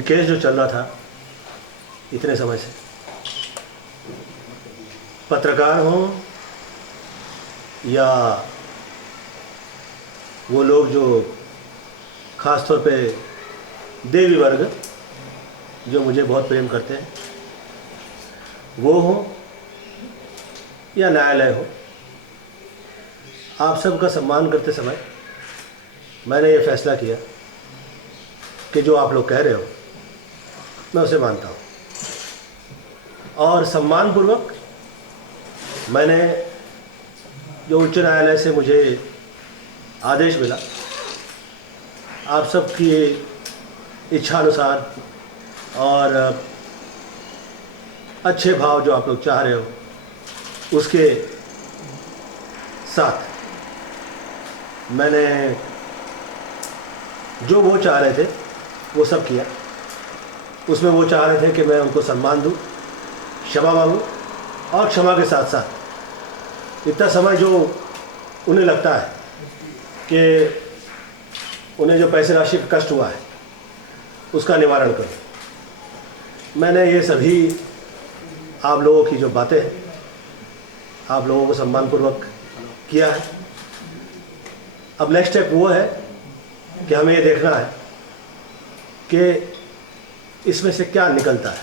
ये केस जो चल रहा था इतने समय से, पत्रकार हों या वो लोग जो ख़ास तौर पे देवी वर्ग जो मुझे बहुत प्रेम करते हैं वो हो या न्यायालय हो, आप सबका सम्मान करते समय मैंने ये फैसला किया कि जो आप लोग कह रहे हो मैं उसे मानता हूँ और सम्मानपूर्वक मैंने जो उच्च न्यायालय से मुझे आदेश मिला, आप सबकी इच्छानुसार और अच्छे भाव जो आप लोग चाह रहे हो उसके साथ मैंने जो वो चाह रहे थे वो सब किया। उसमें वो चाह रहे थे कि मैं उनको सम्मान दूं, क्षमा मांगूं और क्षमा के साथ साथ इतना समय जो उन्हें लगता है कि उन्हें जो पैसे राशि का कष्ट हुआ है उसका निवारण करूं। मैंने ये सभी आप लोगों की जो बातें हैं, आप लोगों को सम्मानपूर्वक किया है। अब नेक्स्ट स्टेप वो है कि हमें ये देखना है कि इसमें से क्या निकलता है।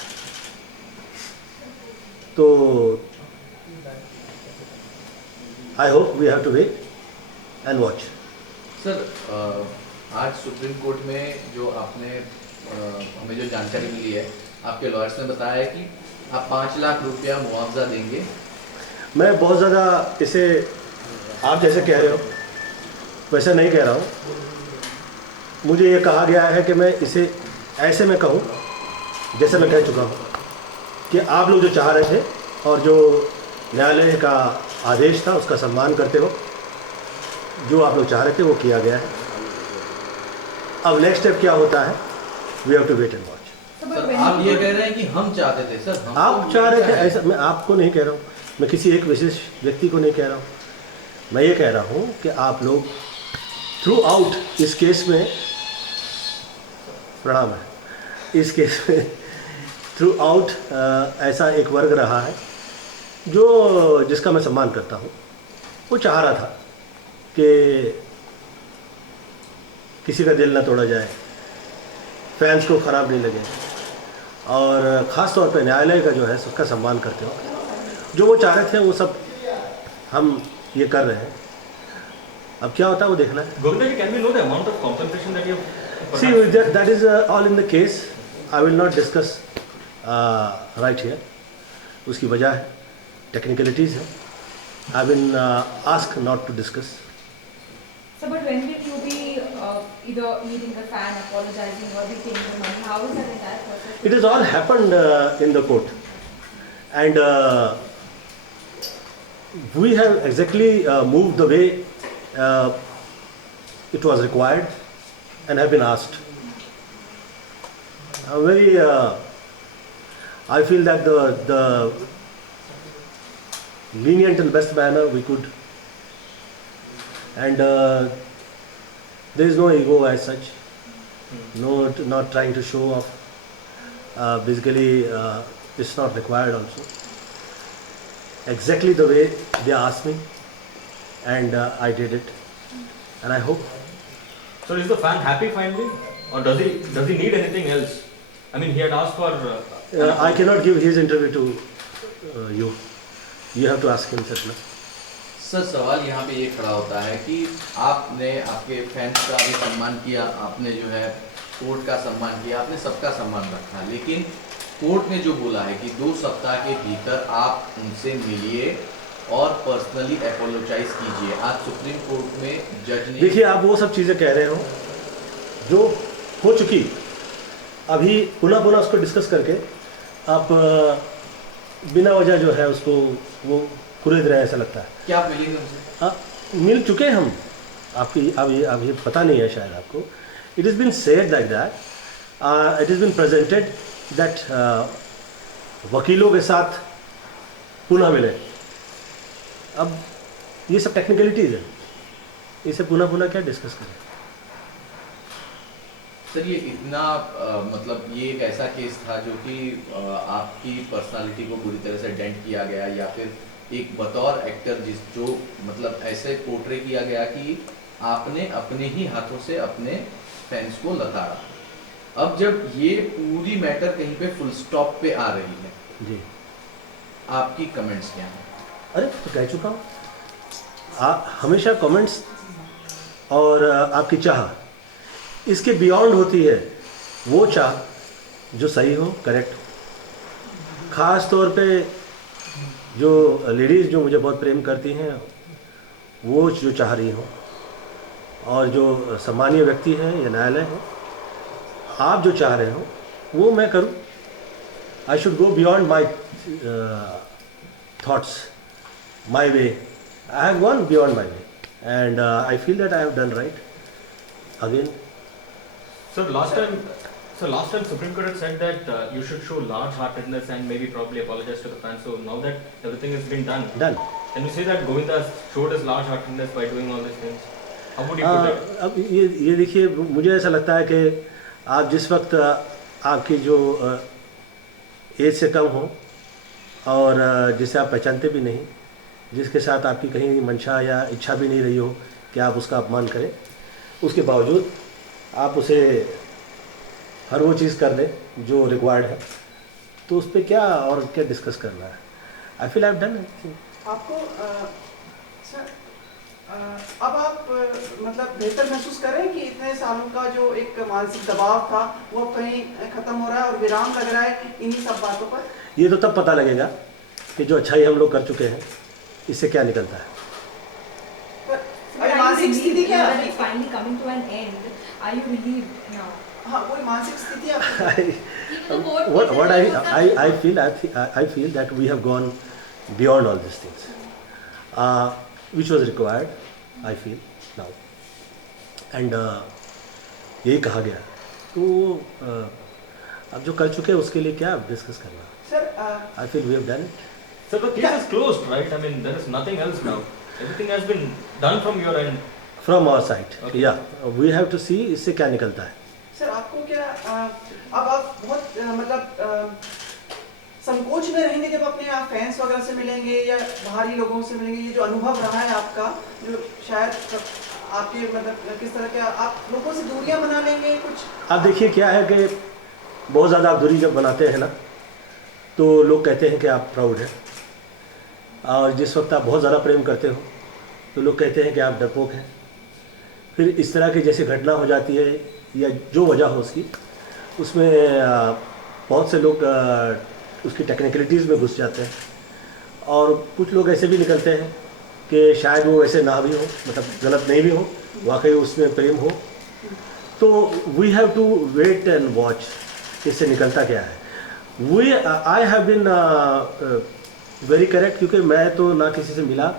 तो I hope we have to wait and watch. Sir, आज सुप्रीम कोर्ट में जो आपने हमें जो जानकारी मिली है, आपके लॉयर्स ने बताया है कि आप 5 लाख रुपया मुआवजा देंगे। मैं बहुत ज़्यादा इसे आप जैसे कह रहे हो वैसे नहीं कह रहा हूँ। मुझे ये कहा गया है कि मैं इसे ऐसे में कहूँ जैसे मैं कह चुका हूँ कि आप लोग जो चाह रहे थे और जो न्यायालय का आदेश था उसका सम्मान करते हो, जो आप लोग चाह रहे थे वो किया गया है। अब नेक्स्ट स्टेप क्या होता है, we have to wait and watch. Sir, आप ये कह रहे हैं कि हम चाहते थे। सर, आप चाह रहे थे ऐसा, मैं आपको नहीं कह रहा हूँ, मैं किसी एक विशेष व्यक्ति को नहीं कह रहा हूँ। मैं ये कह रहा हूँ कि आप लोग थ्रू आउट इस केस में, प्रणाम है, इस केस में थ्रू आउट ऐसा एक वर्ग रहा है जो जिसका मैं सम्मान करता हूँ। वो चाह रहा था कि किसी का दिल ना तोड़ा जाए, फैंस को ख़राब नहीं लगे और ख़ास तौर पे न्यायालय का जो है उसका सम्मान करते हो। जो वो चाह रहे थे वो सब हम ये कर रहे हैं। अब क्या होता है वो देखना है। Govinda ji, can we know the amount of compensation that you have? See, that is all in the case. I will not discuss right here. उसकी वजह है, technicalities है. I've been asked not to discuss. So, but when will you be either meeting the fan, apologizing, or retaining the money? How is that entire process? It has all happened in the court, and we have exactly moved the way it was required and have been asked. I feel that the lenient and best manner we could, and there is no ego as such, not trying to show off. Basically, it's not required also. Exactly the way they asked me, and I did it, and I hope. So is the fan happy finally, or does he need anything else? I mean, he had asked for. I cannot give his interview to you. You have to ask him, Satna. Sir, सवाल यहाँ पे ये खड़ा होता है कि आपने आपके फैंस का भी सम्मान किया, आपने जो है कोर्ट का सम्मान किया, आपने सबका सम्मान रखा, लेकिन कोर्ट ने जो बोला है कि 2 सप्ताह के भीतर आप उनसे मिलिए और पर्सनली अपोलोजाइज कीजिए। आज सुप्रीम कोर्ट में जज ने, देखिए, आप वो सब चीज़ें कह रहे हो जो हो चुकी, अभी पुनः उसको डिस्कस करके आप बिना वजह जो है उसको वो कुरेद रहे, ऐसा लगता है। क्या आप मिलेंगे उनसे? मिल चुके हम, आपकी अभी पता नहीं है शायद आपको। It is been said like that, it is been presented that वकीलों के साथ पुनः मिले। अब ये सब टेक्निकलिटीज़ है, इसे पुनः क्या डिस्कस करें। सर ये इतना मतलब ये एक ऐसा केस था जो कि आपकी पर्सनालिटी को बुरी तरह से डेंट किया गया, या फिर एक बतौर एक्टर जो मतलब ऐसे पोर्ट्रे किया गया कि आपने अपने ही हाथों से अपने फैंस को लताड़ा। अब जब ये पूरी मैटर कहीं पे फुल स्टॉप पे आ रही है जी, आपकी कमेंट्स क्या हैं? अरे तो कह चुका हूँ, हमेशा कमेंट्स और आपकी चाह इसके बियॉन्ड होती है। वो चाह जो सही हो, करेक्ट हो। ख़ास तौर पे जो लेडीज़ जो मुझे बहुत प्रेम करती हैं, वो जो चाह रही हो, और जो सम्मानीय व्यक्ति हैं या न्यायालय है, आप जो चाह रहे हो वो मैं करूं। I should go beyond my thoughts, my way. I have gone beyond my way and I feel that I have done right again. So last time Supreme Court had said that you should show large-heartedness and maybe probably apologize to the fans. So now that everything has been done, can you say that Govinda showed his large-heartedness by doing all these things? How would you put it? अब ये देखिए, मुझे ऐसा लगता है कि आप जिस वक्त आपकी जो एज से कम हो और जिसे आप पहचानते भी नहीं, जिसके साथ आपकी कहीं मंशा या इच्छा भी नहीं रही हो कि आप उसका अपमान करें, उसके बावजूद आप उसे हर वो चीज़ कर लें जो रिक्वायर्ड है, तो उस पर क्या और क्या डिस्कस करना है। आई feel I have done it. आपको सर अब आप मतलब बेहतर महसूस करें कि इतने सालों का जो एक मानसिक दबाव था वो अब कहीं ख़त्म हो रहा है और विराम लग रहा है इन्हीं सब बातों पर? ये तो तब पता लगेगा कि जो अच्छाई हम लोग कर चुके हैं इससे क्या निकलता है। मानसिक स्थिति क्या है? It's finally coming to an end. Are you relieved now? हाँ, कोई मानसिक स्थिति what I feel that we have gone beyond all these things, which was required, I feel now, and यही कहा गया, तो अब जो कर चुके हैं उसके लिए क्या डिस्कस करना। Sir I feel we have done it. So the case is closed, right? I mean, there is nothing else now. Everything has been done from your end. From our side, Okay. yeah, we have to see इससे क्या निकलता है। Sir आपको क्या अब आप बहुत मतलब संकोच में रहेंगे जब अपने आप फैंस वगैरह से मिलेंगे या बाहरी लोगों से मिलेंगे? ये जो अनुभव रहा है आपका, जो शायद आपके मतलब किस तरह के आप लोगों से दूरियां बना लेंगे कुछ? अब देखिए क्या है कि बहुत ज़्यादा आप दूरी जब बनाते हैं ना, तो लोग कहते हैं कि आप प्राउड हैं, और जिस वक्त आप बहुत ज़्यादा प्रेम करते हो तो लोग कहते हैं कि आप डरपोक हैं। फिर इस तरह की जैसे घटना हो जाती है या जो वजह हो उसकी, उसमें बहुत से लोग उसकी टेक्निकलिटीज़ में घुस जाते हैं, और कुछ लोग ऐसे भी निकलते हैं कि शायद वो ऐसे ना भी हो, मतलब गलत नहीं भी हो, वाकई उसमें प्रेम हो। तो we have to wait and watch इससे निकलता क्या है। I have been very correct, क्योंकि मैं तो ना किसी से मिला,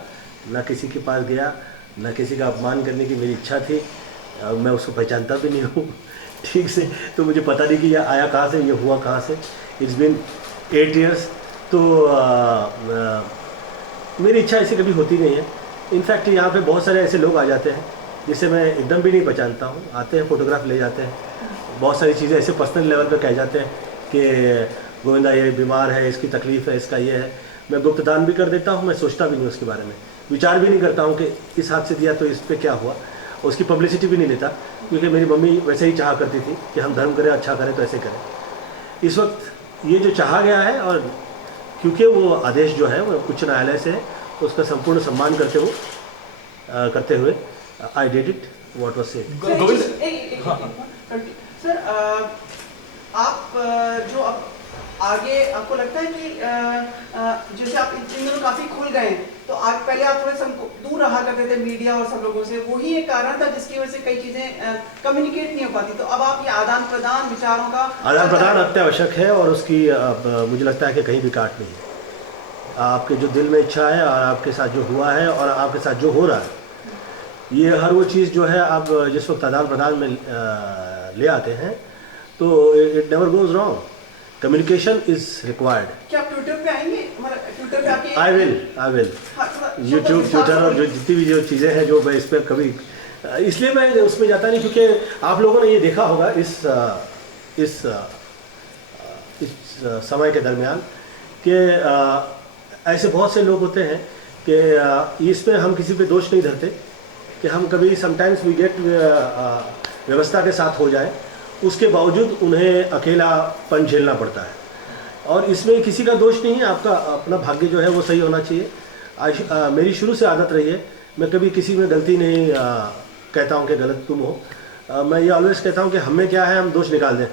ना किसी के पास गया, ना किसी का अपमान करने की मेरी इच्छा थी। मैं उसको पहचानता भी नहीं हूँ ठीक से, तो मुझे पता नहीं कि ये आया कहाँ से, ये हुआ कहाँ से। इट्स बिन 8 years, तो मेरी इच्छा ऐसी कभी होती नहीं है। इनफैक्ट यहाँ पे बहुत सारे ऐसे लोग आ जाते हैं जिसे मैं एकदम भी नहीं पहचानता हूँ, आते हैं फोटोग्राफ ले जाते हैं, बहुत सारी चीज़ें ऐसे पर्सनल लेवल पे कह जाते हैं कि गोविंदा ये बीमार है, इसकी तकलीफ़ है, इसका ये है। मैं गुप्त दान भी कर देता हूँ, मैं सोचता भी नहीं उसके बारे में, विचार भी नहीं करता हूँ कि इस हाथ से दिया तो इस पर क्या हुआ, उसकी पब्लिसिटी भी नहीं लेता, क्योंकि मेरी मम्मी वैसे ही चाहा करती थी कि हम धर्म करें, अच्छा करें तो ऐसे करें। इस वक्त ये जो चाहा गया है, और क्योंकि वो आदेश जो है वो उच्च न्यायालय से है, तो उसका संपूर्ण सम्मान करते हुए I did it what was said. Sir आप जो अब आगे आपको लगता है कि जैसे आप इन दिनों काफ़ी खुल गए हैं, तो आज पहले आप थोड़े दूर रहा करते थे मीडिया और सब लोगों से, वही एक कारण था जिसकी वजह से कई चीज़ें कम्युनिकेट नहीं हो पाती। तो अब आप ये आदान प्रदान विचारों का आदान प्रदान अत्यावश्यक है, और उसकी मुझे लगता है कि कहीं भी काट नहीं है। आपके जो दिल में इच्छा है और आपके साथ जो हुआ है और आपके साथ जो हो रहा है, ये हर वो चीज़ जो है आप जिस वक्त आदान प्रदान में ले आते हैं तो it never goes wrong. Communication is required. क्या आप ट्विटर पे आएंगे? ट्विटर पे आके आई विल यूट्यूब, ट्विटर और जो जितनी भी जो चीज़ें हैं जो मैं इस पर कभी इसलिए मैं उसमें जाता नहीं, क्योंकि आप लोगों ने ये देखा होगा इस समय के दरमियान कि ऐसे बहुत से लोग होते हैं कि इसमें हम किसी पे दोष नहीं धरते कि हम कभी समटाइम्स वी गेट व्यवस्था के साथ हो जाए, उसके बावजूद उन्हें अकेलापन झेलना पड़ता है। और इसमें किसी का दोष नहीं है, आपका अपना भाग्य जो है वो सही होना चाहिए। मेरी शुरू से आदत रही है, मैं कभी किसी में गलती नहीं कहता हूँ कि गलत तुम हो। मैं ये ऑलवेज कहता हूँ कि हमें क्या है, हम दोष निकाल दें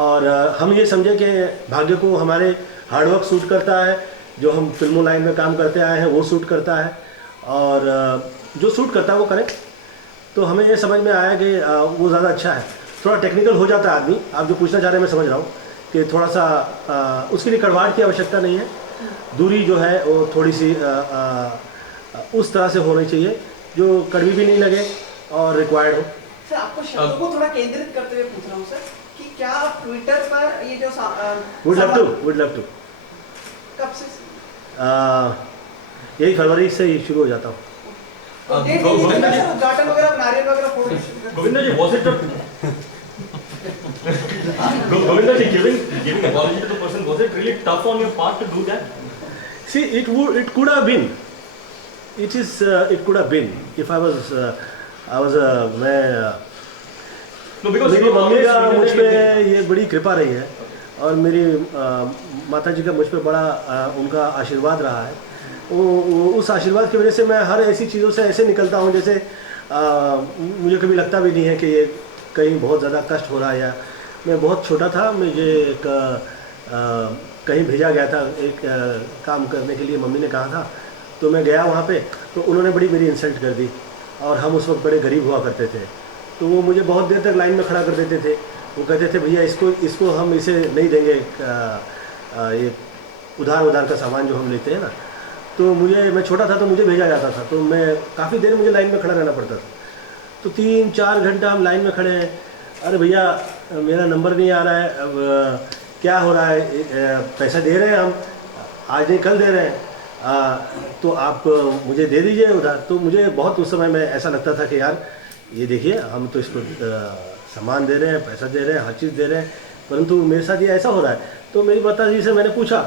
और हम ये समझें कि भाग्य को हमारे हार्डवर्क सूट करता है, जो हम फिल्मों लाइन में काम करते आए हैं वो सूट करता है, और जो सूट करता है वो करें। तो हमें ये समझ में आया कि वो ज़्यादा अच्छा है। थोड़ा टेक्निकल हो जाता है आदमी, आप जो पूछना चाह रहे हैं मैं समझ रहा हूँ कि थोड़ा सा उसके लिए कड़वाहट की आवश्यकता नहीं है, दूरी जो है वो थोड़ी सी उस तरह से होनी चाहिए जो कड़वी भी नहीं लगे और रिक्वायर्ड हो। सर आपको शब्दों को थोड़ा केंद्रित करते हुए पूछ रहा हूँ सर कि क्या आप ट्विटर पर ये जो वुड लव टू कब से यही फरवरी से ही शुरू हो जाता हूँ। उद्घाटन वगैरह नारियल वगैरह photo Govinda ji, was it Govinda ji, giving apology to the person, was it really tough on your part to do that? See, it could have been. It could have been if I was मैं No, because मेरी mummy का मुझ पे ये बड़ी कृपा रही है और मेरी माता जी का मुझ पे बड़ा उनका आशीर्वाद रहा है। उस आशीर्वाद की वजह से मैं हर ऐसी चीज़ों से ऐसे निकलता हूँ जैसे मुझे कभी लगता भी नहीं है कि ये कहीं बहुत ज़्यादा कष्ट हो रहा है। या मैं बहुत छोटा था, मुझे एक कहीं भेजा गया था एक काम करने के लिए, मम्मी ने कहा था, तो मैं गया वहाँ पे, तो उन्होंने बड़ी मेरी इंसल्ट कर दी और हम उस वक्त बड़े गरीब हुआ करते थे, तो वो मुझे बहुत देर तक लाइन में खड़ा कर देते थे। वो कहते थे भैया इसको हम इसे नहीं देंगे, ये उधार का सामान जो हम लेते हैं ना। तो मैं छोटा था तो मुझे भेजा जाता था, तो मैं काफ़ी देर मुझे लाइन में खड़ा रहना पड़ता था। तो 3-4 घंटा हम लाइन में खड़े हैं, अरे भैया मेरा नंबर नहीं आ रहा है, अब क्या हो रहा है, पैसा दे रहे हैं हम, आज नहीं कल दे रहे हैं, तो आप मुझे दे दीजिए उधार। तो मुझे बहुत उस समय में ऐसा लगता था कि यार ये देखिए हम तो इसको सामान दे रहे हैं, पैसा दे रहे हैं, हर चीज़ दे रहे हैं, परंतु मेरे साथ ये ऐसा हो रहा है। तो मेरी माता जी से मैंने पूछा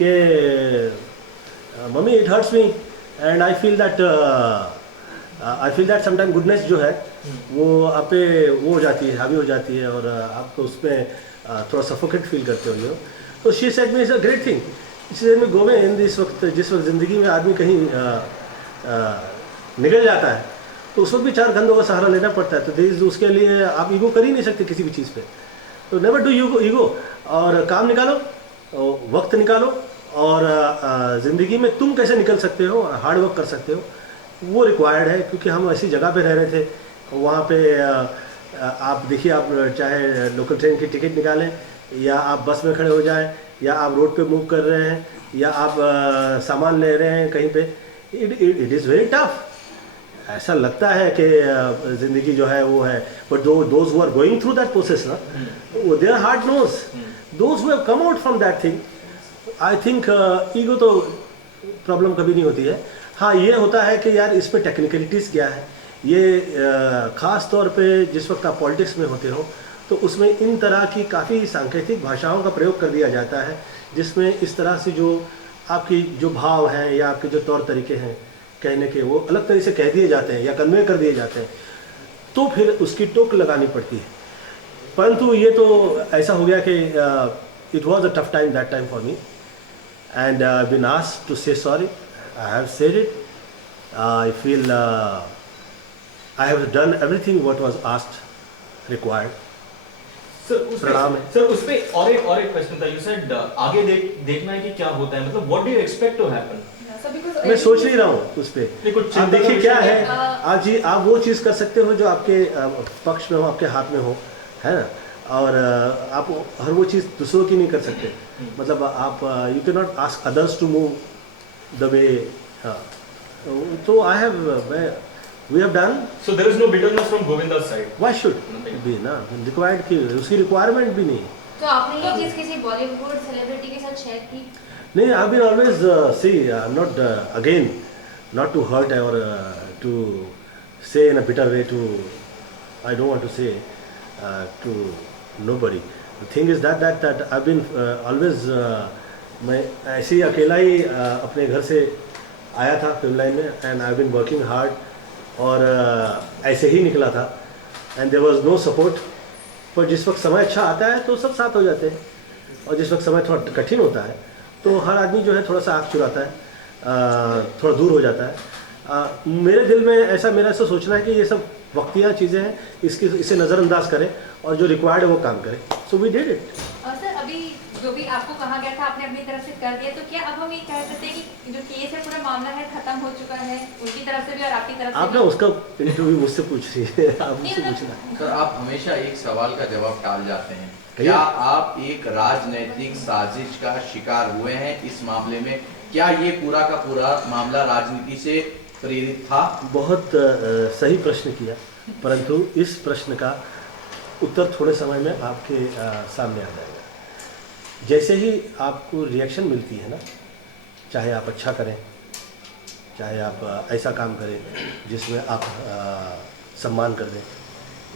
कि mummy it hurts me and I feel that sometime goodness जो है वो आप पे वो हो जाती है, हावी हो जाती है और आपको उसमें थोड़ा सफोकेट फील करते हो जो। तो she said me is a great thing, इसलिए मैं गोविंद जिस वक्त ज़िंदगी में आदमी कहीं निकल जाता है तो उस वक्त भी 4 कंधों का सहारा लेना पड़ता है। तो उसके लिए आप ईगो कर ही नहीं सकते किसी भी चीज़ पे, तो नेवर डू ईगो, और काम निकालो, वक्त निकालो, और ज़िंदगी में तुम कैसे निकल सकते हो, हार्ड वर्क कर सकते हो, वो रिक्वायर्ड है। क्योंकि हम ऐसी जगह पे रह रहे थे, वहाँ पे आप देखिए, आप चाहे लोकल ट्रेन की टिकट निकालें या आप बस में खड़े हो जाएं या आप रोड पे मूव कर रहे हैं या आप सामान ले रहे हैं कहीं पे, इट इज़ वेरी टफ। ऐसा लगता है कि ज़िंदगी जो है वो है, but those who are going through that process ना, their heart knows, those who have come out from that thing, I think ego तो प्रॉब्लम कभी नहीं होती है। हाँ, ये होता है कि यार इसमें टेक्निकलिटीज़ क्या है, ये ख़ास तौर पे जिस वक्त आप पॉलिटिक्स में होते हो तो उसमें इन तरह की काफ़ी सांकेतिक भाषाओं का प्रयोग कर दिया जाता है, जिसमें इस तरह से जो आपकी जो भाव हैं या आपके जो तौर तरीके हैं कहने के, वो अलग तरीके से कह दिए जाते हैं या कन्वे कर दिए जाते हैं, तो फिर उसकी टोक लगानी पड़ती है। परंतु ये तो ऐसा हो गया कि it was a tough time that time for me and I been asked to say sorry, I have said it, I feel I have done everything what was asked required. Sir उस पे और एक question था, you said आगे देखना है कि क्या होता है, मतलब what do you expect to happen? मैं सोच नहीं रहा हूँ उस पर। आप देखिए क्या है, आज आप वो चीज़ कर सकते हो जो आपके पक्ष में हो, आपके हाथ में हो, है ना, और आप हर वो चीज़ दूसरों की नहीं कर सकते। मतलब आप you can not ask others to move the way. तो I have we have done. So there is no bitterness from Govinda's side. Why should be ना, required की उसकी रिक्वायरमेंट भी नहीं। तो आपने ये चीज़ किसी बॉलीवुड सेलिब्रिटी के साथ शेयर की? नहीं, I've been always see, I'm not again not to hurt or to say in a bitter way to, I don't want to say to nobody. The thing is that I've been always मैं ऐसे ही अकेला ही अपने घर से आया था film line में, and I been working hard, और ऐसे ही निकला था, and there was no support. पर जिस वक्त समय अच्छा आता है तो सब साथ हो जाते हैं, और जिस वक्त समय थोड़ा कठिन होता है तो हर आदमी जो है थोड़ा सा आँख चुराता है, थोड़ा दूर हो जाता है. मेरे दिल में मेरा ऐसा सोचना है कि ये सब वक्तियाँ चीज़ें हैं, इसे नज़रअंदाज करें और जो रिक्वायर्ड है वो काम करें. So we did it. Sir अभी जो भी आपको कहा गया था आपने अपनी तरफ से कर दिया, तो क्या अब हम ये कह सकते हैं कि जो केस है पूरा मामला है खत्म हो चुका है उनकी तरफ से भी और आपकी तरफ से आप ना उसका इंटरव्यू मुझसे पूछ रही है, आप मुझसे पूछना. सर आप हमेशा एक सवाल का जवाब टाल जाते हैं. क्या आप एक राजनीतिक साजिश का शिकार हुए हैं इस मामले में? क्या ये पूरा का पूरा मामला राजनीति से प्रेरित था? बहुत सही प्रश्न किया, परंतु इस प्रश्न का उत्तर थोड़े समय में आपके सामने आ जाएगा. जैसे ही आपको रिएक्शन मिलती है ना, चाहे आप अच्छा करें, चाहे आप ऐसा काम करें जिसमें आप सम्मान कर दें,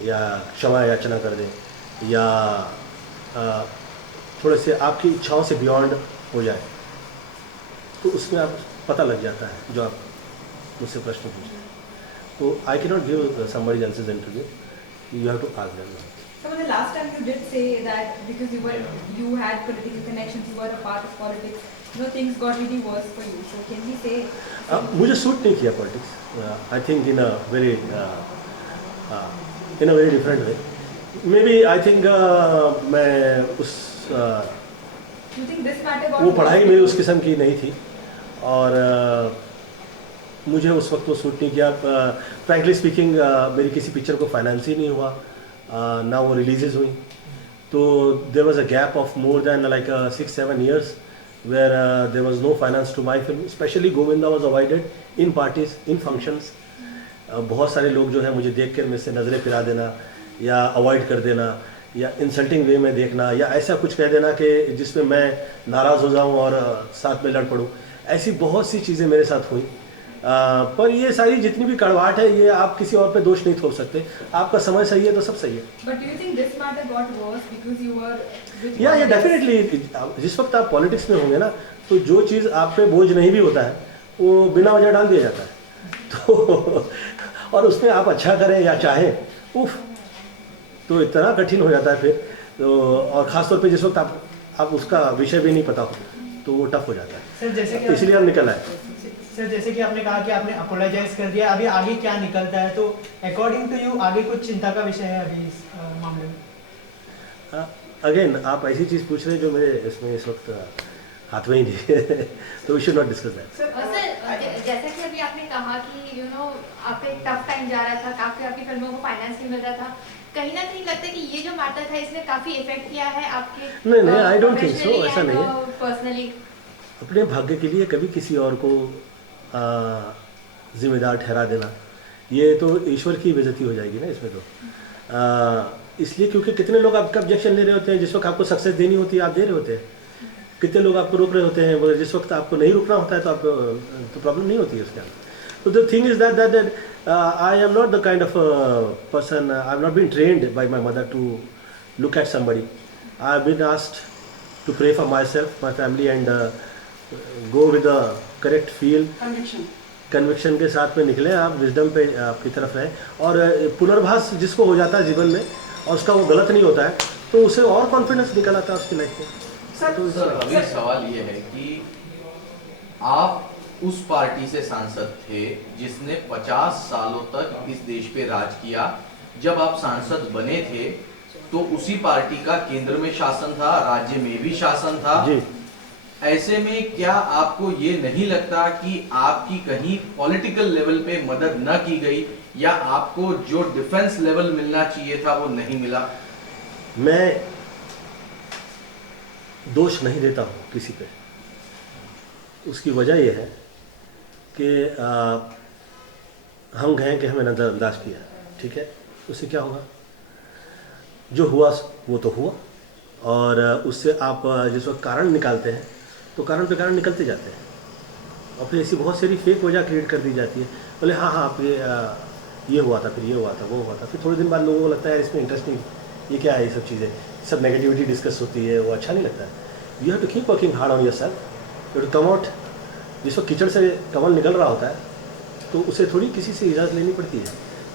या क्षमा याचना कर दें, या थोड़े से आपकी इच्छाओं से बियॉन्ड हो जाए, तो उसमें आप पता लग जाता है जो आप मुझसे प्रश्न पूछे. तो I can not give somebody else's interview, you have to ask them. So the last time you did say that because you had political connections, you were a part of politics, things got really worse for you. So can we say? मुझे suit नहीं किया politics. I think in a very different way. Maybe I think मैं उस You think this matter got वो worse पढ़ाई for मेरी you? उस किस्म की नहीं थी, और मुझे उस वक्त वो सूट नहीं किया. फ्रैंकली स्पीकिंग मेरी किसी पिक्चर को फाइनेंस ही नहीं हुआ, ना वो रिलीजेज हुई. तो there was a gap of more than like 6-7 years where there was no finance to my film. Specially Govinda was avoided in parties, in functions. बहुत सारे लोग जो है मुझे देख कर मेरे से नज़रें फिरा देना, या अवॉइड कर देना, या इंसल्टिंग वे में देखना, या ऐसा कुछ कह देना कि जिसमें मैं नाराज़ हो जाऊं और साथ में लड़ पड़ूं. ऐसी बहुत सी चीज़ें मेरे साथ हुई. पर ये सारी जितनी भी कड़वाहट है, ये आप किसी और पे दोष नहीं थोप सकते. आपका समय सही है तो सब सही है. But do you think this matter got worse because you were with या politics? डेफिनेटली. जिस वक्त आप पॉलिटिक्स में होंगे ना, तो जो चीज़ आप पे बोझ नहीं भी होता है वो बिना वजह डाल दिया जाता है. तो और उसमें आप अच्छा करें या चाहें, उफ, तो इतना कठिन हो जाता है फिर. तो और ख़ास तौर पे जिस वक्त आप उसका विषय भी नहीं पता हो, तो वो टफ हो जाता है. सर जैसे कि इसलिए हम निकल आए. सर जैसे कि आपने कहा कि आपने अपोलोजाइज कर दिया, अभी आगे क्या निकलता है, तो अकॉर्डिंग टू यू आगे कुछ चिंता का विषय है अभी इस मामले में? अगेन आप ऐसी चीज़ पूछ रहे हैं जो मेरे इसमें इस वक्त हाथ में ही नहीं है. तो we should not discuss that. और सर जैसा कि अभी आपने कहा कि आपका एक टफ टाइम जा रहा था, काफी आपकी फिल्मों को फाइनेंस नहीं मिल रहा था, कहीं ना कहीं लगता है कि ये जो मैटर था इसने काफी इफेक्ट किया है आपके? नहीं, आई डोंट थिंक सो. ऐसा नहीं है. पर्सनली अपने भाग्य के लिए कभी किसी और को जिम्मेदार ठहरा देना, ये तो ईश्वर की बेइज्जती हो जाएगी ना इसमें. तो इसलिए क्योंकि कितने लोग आपका ऑब्जेक्शन ले रहे होते हैं जिस वक्त आपको सक्सेस देनी होती है, आप दे रहे होते हैं. कितने लोग आपको रोक रहे होते हैं, मगर जिस वक्त आपको नहीं रुकना होता है तो आप तो प्रॉब्लम नहीं होती है उसके अंदर. तो the thing is that I am not the kind of person, I have not been trained by my mother to look at somebody. I have been asked to pray for myself, my family, and go with the correct feel, conviction के साथ में निकले. आप wisdom पे आपकी तरफ रहें, और पुनर्भास जिसको हो जाता है जीवन में और उसका वो गलत नहीं होता है, तो उसे और कॉन्फिडेंस निकल आता है उसकी लाइफ में. सर अभी सवाल ये है कि आप उस पार्टी से सांसद थे जिसने 50 सालों तक इस देश पे राज किया. जब आप सांसद बने थे तो उसी पार्टी का केंद्र में शासन था, राज्य में भी शासन था जी. ऐसे में क्या आपको ये नहीं लगता कि आपकी कहीं पॉलिटिकल लेवल पे मदद न की गई, या आपको जो डिफेंस लेवल मिलना चाहिए था वो नहीं मिला? मैं दोष नहीं देता हूँ किसी पे. उसकी वजह यह है कि हम गए कि हमें नज़रअंदाज किया, ठीक है, उससे क्या होगा? जो हुआ वो तो हुआ, और उससे आप जिस वक्त कारण निकालते हैं तो कारण पे कारण निकलते जाते हैं, और फिर ऐसी बहुत सारी फेक वजह क्रिएट कर दी जाती है. बोले हाँ आप ये ये हुआ था, फिर ये हुआ था, वो हुआ था, फिर थोड़े दिन बाद लोगों को लगता है यार इसमें इंटरेस्ट नहीं, ये क्या है, ये सब चीज़ें, सब नेगेटिविटी डिस्कस होती है, वो अच्छा नहीं लगता है। You have to keep working hard on yourself, you have to come out. जिस वक्त कीचड़ से कमल निकल रहा होता है तो उसे थोड़ी किसी से इजाज़त लेनी पड़ती है।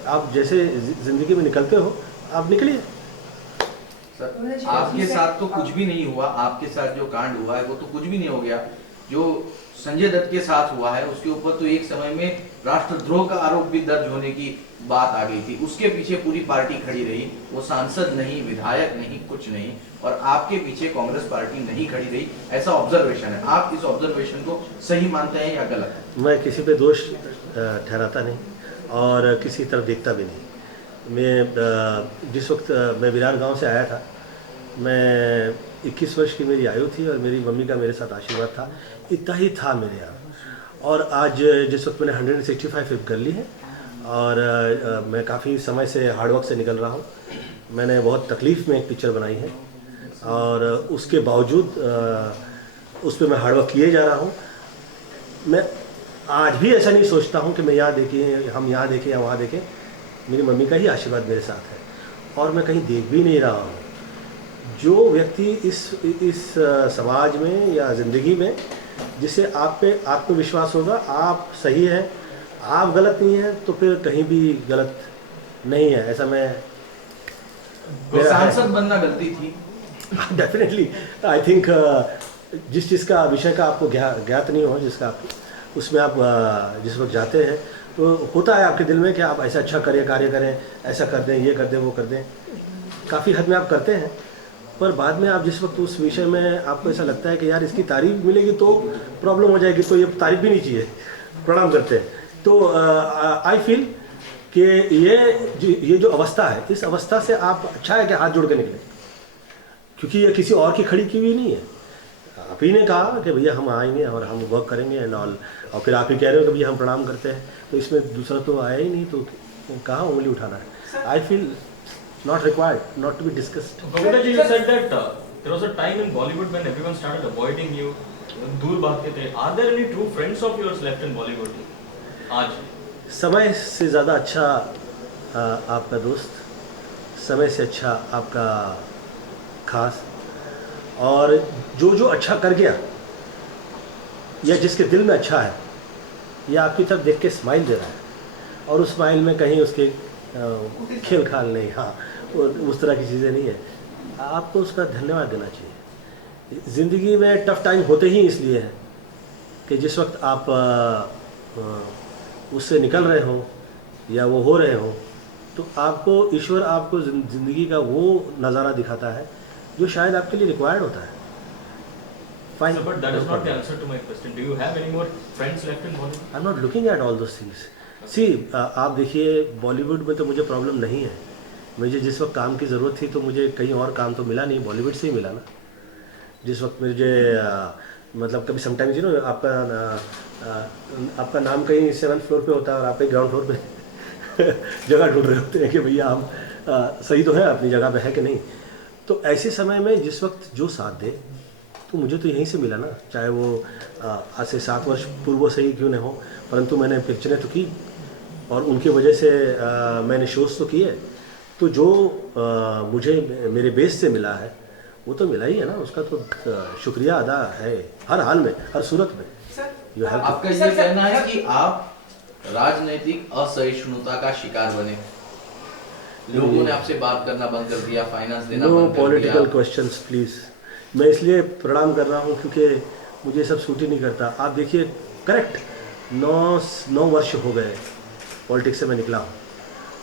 आप जैसे ज़िंदगी में निकलते हो, आप निकलिए। सर आपके साथ तो कुछ भी नहीं हुआ, आपके साथ जो कांड हुआ है वो तो कुछ भी नहीं हो गया। जो संजय दत्त के साथ हुआ है उसके ऊपर तो एक समय में राष्ट्रद्रोह का आरोप भी दर्ज होने की बात आ गई थी, उसके पीछे पूरी पार्टी खड़ी रही, वो सांसद नहीं, विधायक नहीं, कुछ नहीं, और आपके पीछे कांग्रेस पार्टी नहीं खड़ी रही, ऐसा ऑब्जर्वेशन है। आप इस ऑब्जर्वेशन को सही मानते हैं या गलत है? मैं किसी पे दोष ठहराता नहीं और किसी तरफ देखता भी नहीं। मैं जिस वक्त मैं विरार गांव से आया था, मैं 21 वर्ष की मेरी आयु थी और मेरी मम्मी का मेरे साथ आशीर्वाद था, इतना ही था मेरे यहाँ। और आज जिस वक्त मैंने 165 फिल्म कर ली है और मैं काफ़ी समय से हार्डवर्क से निकल रहा हूँ। मैंने बहुत तकलीफ़ में एक पिक्चर बनाई है और उसके बावजूद उस पर मैं हार्डवर्क किए जा रहा हूँ। मैं आज भी ऐसा नहीं सोचता हूँ कि मैं यहाँ देखें, हम यहाँ देखें या वहाँ देखें, मेरी मम्मी का ही आशीर्वाद मेरे साथ है और मैं कहीं देख भी नहीं रहा हूँ। जो व्यक्ति इस समाज में या ज़िंदगी में जिससे आप पे आत्मविश्वास होगा, आप सही हैं, आप गलत नहीं हैं, तो फिर कहीं भी गलत नहीं है, ऐसा मैं सांसद बनना गलती थी? डेफिनेटली आई थिंक जिस चीज़ का विषय का आपको ज्ञात नहीं हो, जिसका आप उसमें आप जिस वक्त जाते हैं तो होता है आपके दिल में कि आप ऐसा अच्छा कार्य करें, ऐसा कर दें, ये कर दें, वो कर दें। काफ़ी हद में आप करते हैं, पर बाद में आप जिस वक्त उस विषय में आपको ऐसा लगता है कि यार इसकी तारीफ मिलेगी तो प्रॉब्लम हो जाएगी, तो ये तारीफ भी नहीं चाहिए, प्रणाम करते हैं। तो आई फील कि ये जो अवस्था है, इस अवस्था से आप अच्छा है कि हाथ जोड़ के निकले, क्योंकि ये किसी और की खड़ी की हुई नहीं है। आप ही ने कहा कि भैया हम आएंगे और हम वर्क करेंगे एंड ऑल, और फिर आप ही कह रहे हो कि भैया हम प्रणाम करते हैं, तो इसमें दूसरा तो आया ही नहीं, तो कहाँ उंगली उठाना है। I feel not required, not to be discussed. Govinda ji, you said that there was a time in Bollywood when everyone started avoiding you. दूर भागते थे. Are there any true friends of yours left in Bollywood? आज समय से ज़्यादा अच्छा आपका दोस्त, समय से अच्छा आपका खास, और जो अच्छा कर गया या जिसके दिल में अच्छा है, या आपकी तरफ देख के स्माइल दे रहा है, और उस स्माइल में कहीं उसके खेल खाल नहीं, हाँ, उस तरह की चीज़ें नहीं है, आपको उसका धन्यवाद देना चाहिए। ज़िंदगी में टफ टाइम होते ही इसलिए है कि जिस वक्त आप उससे निकल रहे हो या वो हो रहे हो, तो आपको ईश्वर आपको ज़िंदगी का वो नज़ारा दिखाता है जो शायद आपके लिए रिक्वायर्ड होता है। Fine. So, but that is not the answer to my question. Do you have any more friends left in Bollywood? I'm not looking at all those things. See, आप देखिए, बॉलीवुड में तो मुझे प्रॉब्लम नहीं है। मुझे जिस वक्त काम की ज़रूरत थी तो मुझे कहीं और काम तो मिला नहीं, बॉलीवुड से ही मिला ना। जिस वक्त मुझे मतलब कभी समटाइम्स यू नो आपका नाम कहीं 7th फ्लोर पे होता है और आप कहीं ग्राउंड फ्लोर पे जगह ढूंढ रहे होते हैं कि भैया हम सही तो हैं, अपनी जगह पे है कि नहीं। तो ऐसे समय में जिस वक्त जो साथ दे, तो मुझे तो यहीं से मिला ना, चाहे वो आज से 7 वर्ष पूर्व से ही क्यों न हो, परंतु मैंने पिक्चरें तो की और उनकी वजह से मैंने शोज़ तो किए, तो जो मुझे मेरे बेस से मिला है वो तो मिला ही है ना, उसका तो शुक्रिया अदा है हर हाल में, हर सूरत में। आपका ये कहना है कि आप राजनीतिक असहिष्णुता का शिकार बने, लोगों ने आपसे बात करना बंद कर दिया, फाइनेंस देना बंद कर दिया। Political questions please. मैं इसलिए प्रणाम कर रहा हूँ क्योंकि मुझे सब सूट ही नहीं करता। आप देखिए, करेक्ट 9 वर्ष हो गए पॉलिटिक्स से मैं निकला हूँ,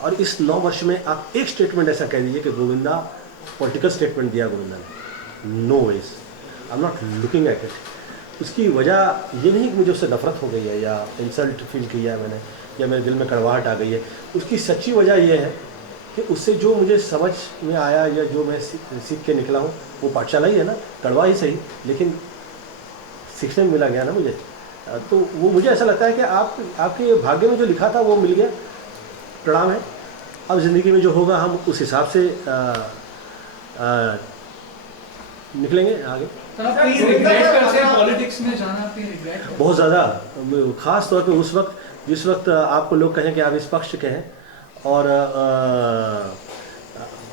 और इस 9 वर्ष में आप एक स्टेटमेंट ऐसा कह दीजिए कि गोविंदा पॉलिटिकल स्टेटमेंट दिया गोविंदा ने, no ways, I am not looking at it. उसकी वजह ये नहीं कि मुझे उससे नफरत हो गई है या इंसल्ट फील किया है मैंने, या मेरे दिल में कड़वाहट आ गई है। उसकी सच्ची वजह यह है कि उससे जो मुझे समझ में आया या जो मैं सीख के निकला हूँ वो पाठशाला ही है ना, कड़वा ही सही, लेकिन सीखने में मिला गया ना मुझे। तो वो मुझे ऐसा लगता है कि आपके भाग्य में जो लिखा था वो मिल गया, प्रणाम है। अब ज़िंदगी में जो होगा हम उस हिसाब से निकलेंगे आगे। पॉलिटिक्स में जाना बहुत ज़्यादा, ख़ास तौर पे उस वक्त जिस वक्त आपको लोग कहें कि आप इस पक्ष के हैं और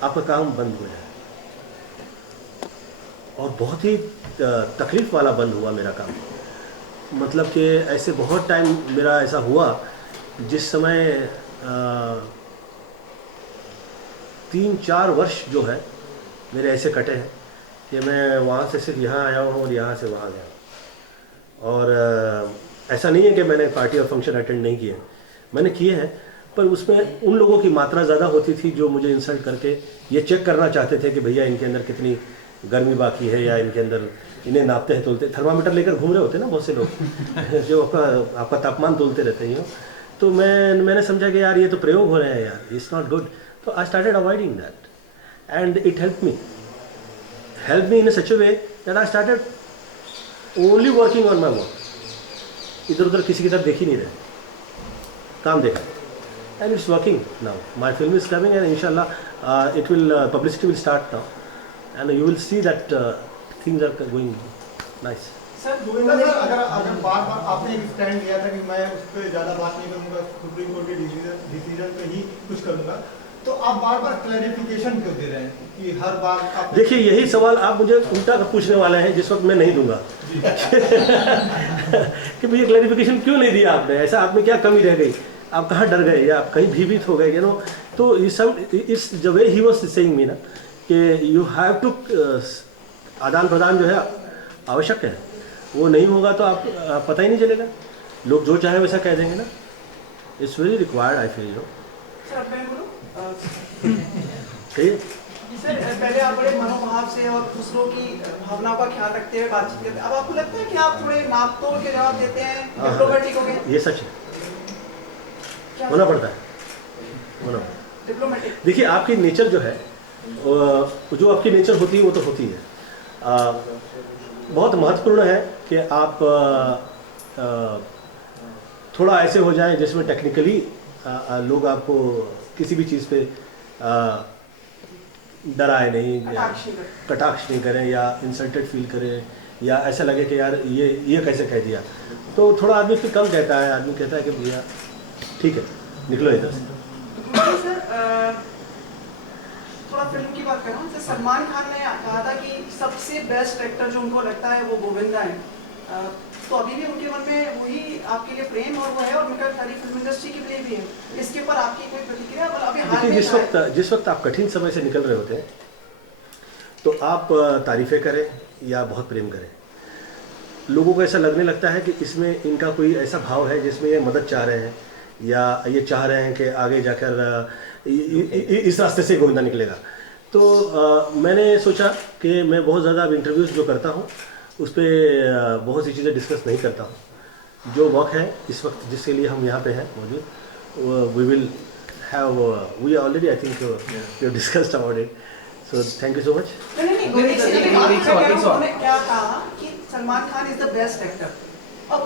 आपका काम बंद हो जाए। और बहुत ही तकलीफ़ वाला बंद हुआ मेरा काम। मतलब कि ऐसे बहुत टाइम मेरा ऐसा हुआ जिस समय 3-4 वर्ष जो है मेरे ऐसे कटे हैं कि मैं वहाँ से सिर्फ यहाँ आया हूँ और यहाँ से वहाँ गया। और ऐसा नहीं है कि मैंने पार्टी और फंक्शन अटेंड नहीं किए, मैंने किए हैं, पर उसमें उन लोगों की मात्रा ज़्यादा होती थी जो मुझे इंसल्ट करके ये चेक करना चाहते थे कि भैया इनके अंदर कितनी गर्मी बाकी है, या इनके अंदर इन्हें नापते हैं, तोलते, थर्मामीटर लेकर घूम रहे होते हैं ना बहुत से लोग जो आपका तापमान तोलते रहते हैं। तो मैंने समझा कि यार ये तो प्रयोग हो रहे हैं यार, इट्स नॉट गुड। तो I started avoiding that and it help me in such a way that I started only working on my work. इधर उधर किसी की तरफ देख ही नहीं रहे, काम देखा, and it's working now. My film is coming and इंशाल्लाह it will publicity will start now and you will see that things are going nice. Sir Govinda sir, अगर बार बार आपने एक स्टैंड लिया था कि मैं उस पर ज़्यादा बात नहीं करूँगा, सुप्रीम कोर्ट के डिसीजन पे ही कुछ करूँगा, तो आप बार बार क्लैरिफिकेशन क्यों दे रहे हैं कि हर बार आप? देखिए यही सवाल आप मुझे उल्टा पूछने वाले हैं जिस वक्त मैं नहीं दूंगा कि मुझे क्लैरिफिकेशन क्यों नहीं दिया आपने, ऐसा आप में क्या कमी रह गई, आप कहाँ डर गए या आप कहीं भयभीत हो गए, तो ये सब इस the way he was saying me ना कि यू हैव टू आदान प्रदान जो है आवश्यक है, वो नहीं होगा तो आप पता ही नहीं चलेगा, लोग जो चाहे वैसा कह देंगे ना। It's very required I feel. Sir अब मैं बोलूं? कहिए सर पहले आप बड़े मनोभाव से और दूसरों की भावनाओं का ख्याल रखते हुए बातचीत करते हैं, अब आपको लगता है कि आप थोड़े नाप तोड़ के जवाब देते हैं, डिप्लोमेटिक हो गए? ये सच है, होना पड़ता है, होना पड़ता है। डिप्लोमेटिक देखिए आपकी नेचर जो है, जो आपकी नेचर होती है वो तो होती है। बहुत महत्वपूर्ण है कि आप थोड़ा ऐसे हो जाएं जिसमें टेक्निकली लोग आपको किसी भी चीज़ पे डराए नहीं, कटाक्ष नहीं करें या इंसल्टेड फील करें, या ऐसा लगे कि यार ये कैसे कह दिया, तो थोड़ा आदमी फिर कम कहता है, आदमी कहता है कि भैया ठीक है निकलो इधर से। सर थोड़ा फिल्म की बात कर रहा हूँ। सलमान खान ने कहा था कि सबसे बेस्ट एक्टर जो उनको लगता है वो गोविंदा है, तो अभी भी उनके मन में वही आपके लिए प्रेम और वो है, और उनका सारी फिल्म इंडस्ट्री के लिए भी है, इसके ऊपर आपकी कोई प्रतिक्रिया? अभी हाल में जिस वक्त आप कठिन समय से निकल रहे होते हैं तो आप तारीफ़ें करें या बहुत प्रेम करें, लोगों को ऐसा लगने लगता है कि इसमें इनका कोई ऐसा भाव है जिसमें ये मदद चाह रहे हैं या ये चाह रहे हैं कि आगे जाकर इस रास्ते से गोविंदा निकलेगा। तो मैंने सोचा कि मैं बहुत ज़्यादा अब इंटरव्यूज़ जो करता हूँ उस पर बहुत सी चीज़ें डिस्कस नहीं करता हूँ। जो वक्त है इस वक्त जिसके लिए हम यहाँ पे हैं मौजूद, we will have we already I think we discussed about it, so thank you so much. उन्होंने क्या कहा कि Salman Khan is the best actor और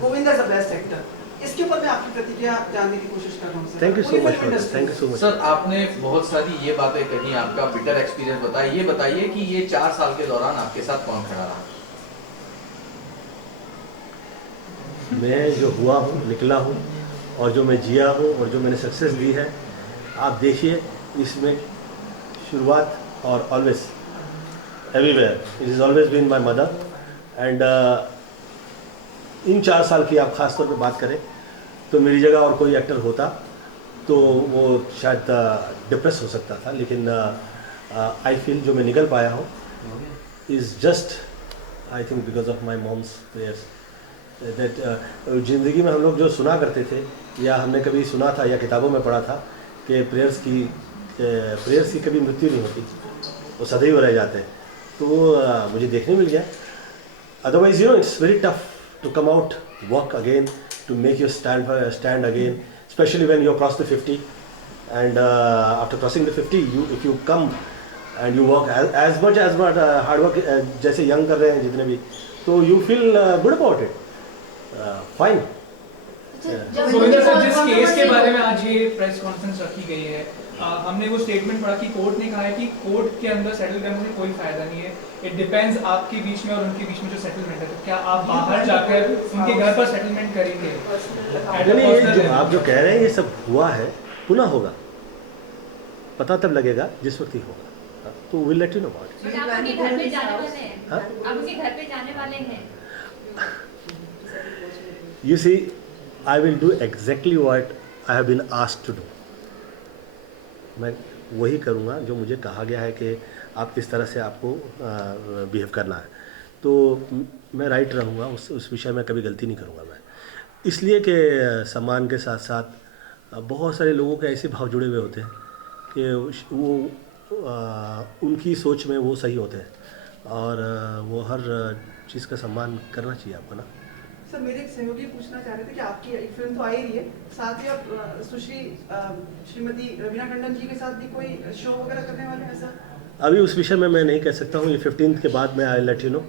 Govinda is the best actor, इसके ऊपर मैं आपकी प्रतिक्रिया जानने की कोशिश कर रहा हूँ। Thank you so much, thank you so much. Sir आपने बहुत सारी ये बातें कही, आपका बिटर एक्सपीरियंस बताया, ये बताइए कि ये 4 साल के दौरान आपके साथ कौन खड़ा रहा? मैं जो हुआ हूँ, निकला हूँ, और जो मैं जिया हूँ और जो मैंने सक्सेस दी है, आप देखिए इसमें शुरुआत और always everywhere it is always been my mother. And इन 4 साल की आप ख़ास तौर पे बात करें तो मेरी जगह और कोई एक्टर होता तो वो शायद डिप्रेस हो सकता था, लेकिन आई फील जो मैं निकल पाया हूँ is just I think because of my mom's prayers. That ज़िंदगी में हम लोग जो सुना करते थे या हमने कभी सुना था या किताबों में पढ़ा था कि प्रेयर्स की कभी मृत्यु नहीं होती, वो सदैव रह जाते हैं, तो मुझे देखने मिल गया। Otherwise it's very tough to come out, work again, to make your stand again, especially when you cross the 50, and after crossing the 50, if you come and you work as much hard work जैसे young कर रहे हैं जितने भी, तो you feel good about it, fine. Govinda sir, जिस case के बारे में आज ये प्रेस कॉन्फ्रेंस रखी गई है, हमने वो स्टेटमेंट पढ़ा कि कोर्ट ने कहा है कि कोर्ट के अंदर सेटल करने से कोई फायदा नहीं है, इट डिपेंड्स आपके बीच में और उनके बीच में जो सेटलमेंट है। तो क्या आप बाहर जाकर उनके घर पर सेटलमेंट करेंगे? नहीं, आप जो कह रहे हैं ये सब हुआ है, पुनः होगा, पता तब लगेगा जिस वक्त ही होगा, तो will let you know about but आप उनके घर पे जाने वाले हैं, हाँ? आप उनके घर पे जाने वाले हैं। You see, I will do exactly what I have been asked to do. मैं वही करूँगा जो मुझे कहा गया है कि आप इस तरह से आपको बिहेव करना है, तो मैं राइट रहूँगा, उस विषय में कभी गलती नहीं करूँगा मैं, इसलिए कि सम्मान के साथ साथ बहुत सारे लोगों के ऐसे भाव जुड़े हुए होते हैं कि वो उनकी सोच में वो सही होते हैं और वो हर चीज़ का सम्मान करना चाहिए आपको ना। सर मेरे एक सहयोगी पूछना चाह रहे थे कि आपकी एक फिल्म तो आ ही रही है, साथ ही आप श्रीमती रवीना टंडन जी के साथ भी कोई शो वगैरह करने वाले हैं ऐसा? अभी उस विषय में मैं नहीं कह सकता हूँ, ये 15 के बाद मैं आई लेट यू नो।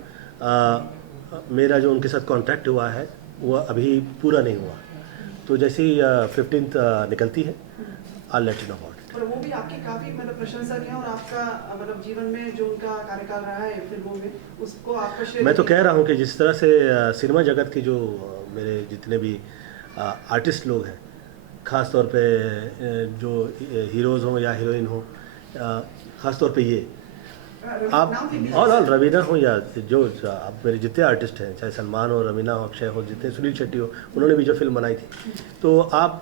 मेरा जो उनके साथ कॉन्ट्रैक्ट हुआ है वो अभी पूरा नहीं हुआ, तो जैसे ही 15 निकलती है I let you know about. और वो भी आपकी काफी मतलब प्रशंसा की और आपका मतलब जीवन में जो उनका कार्यकाल रहा है फिल्मों में उसको आपका श्रेय। मैं तो कह रहा हूँ कि जिस तरह से सिनेमा जगत की जो मेरे जितने भी आर्टिस्ट लोग हैं, ख़ास तौर पे जो हीरोज़ हों या हीरोइन हो, ख़ास तौर पे ये आप ऑल रवीना हो या जो आप मेरे जितने आर्टिस्ट हैं, चाहे सलमान हो, रवीना हो, अक्षय हो, जितने सुनील शेट्टी हो, उन्होंने भी जो फिल्म बनाई थी, तो आप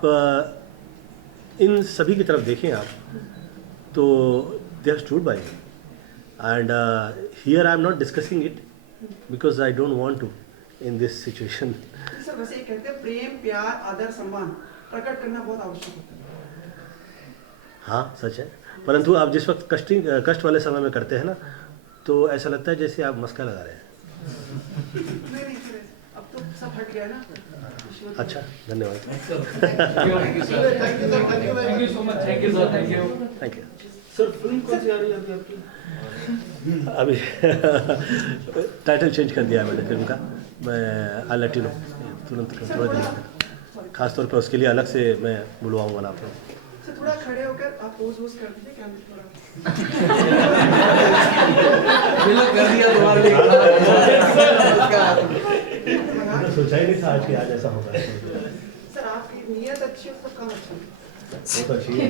इन सभी की तरफ देखें आप, तो they are stood by me and here I am not discussing it because I don't want to in this situation. Sir वैसे ये कहते हैं प्रेम, प्यार, आदर, सम्मान प्रकट करना बहुत आवश्यक होता है। हाँ सच है, परंतु आप जिस वक्त कष्ट वाले समय में करते हैं ना, तो ऐसा लगता है जैसे आप मस्का लगा रहे हैं। नहीं सर, अब तो सब हट गया है ना। अच्छा, धन्यवाद। Thank you so much, thank you sir, thank you. Thank you sir. Film कौन सी आ रही है अभी आपकी? अभी टाइटल चेंज कर दिया है मैंने फिल्म का, मैं आई लेट यू नो तुरंत थोड़े दिन में, खास तौर पे उसके लिए अलग से मैं बुलवाऊंगा ना आपको। सर थोड़ा खड़े होकर आप पोज वोज कर दीजिए कैमरे थोड़ा। कर दिया तुम्हारे लिए। सोचा ही नहीं था आज ऐसा होगा। सर आपकी नीयत अच्छी है, सब काम अच्छा है। बहुत अच्छी है।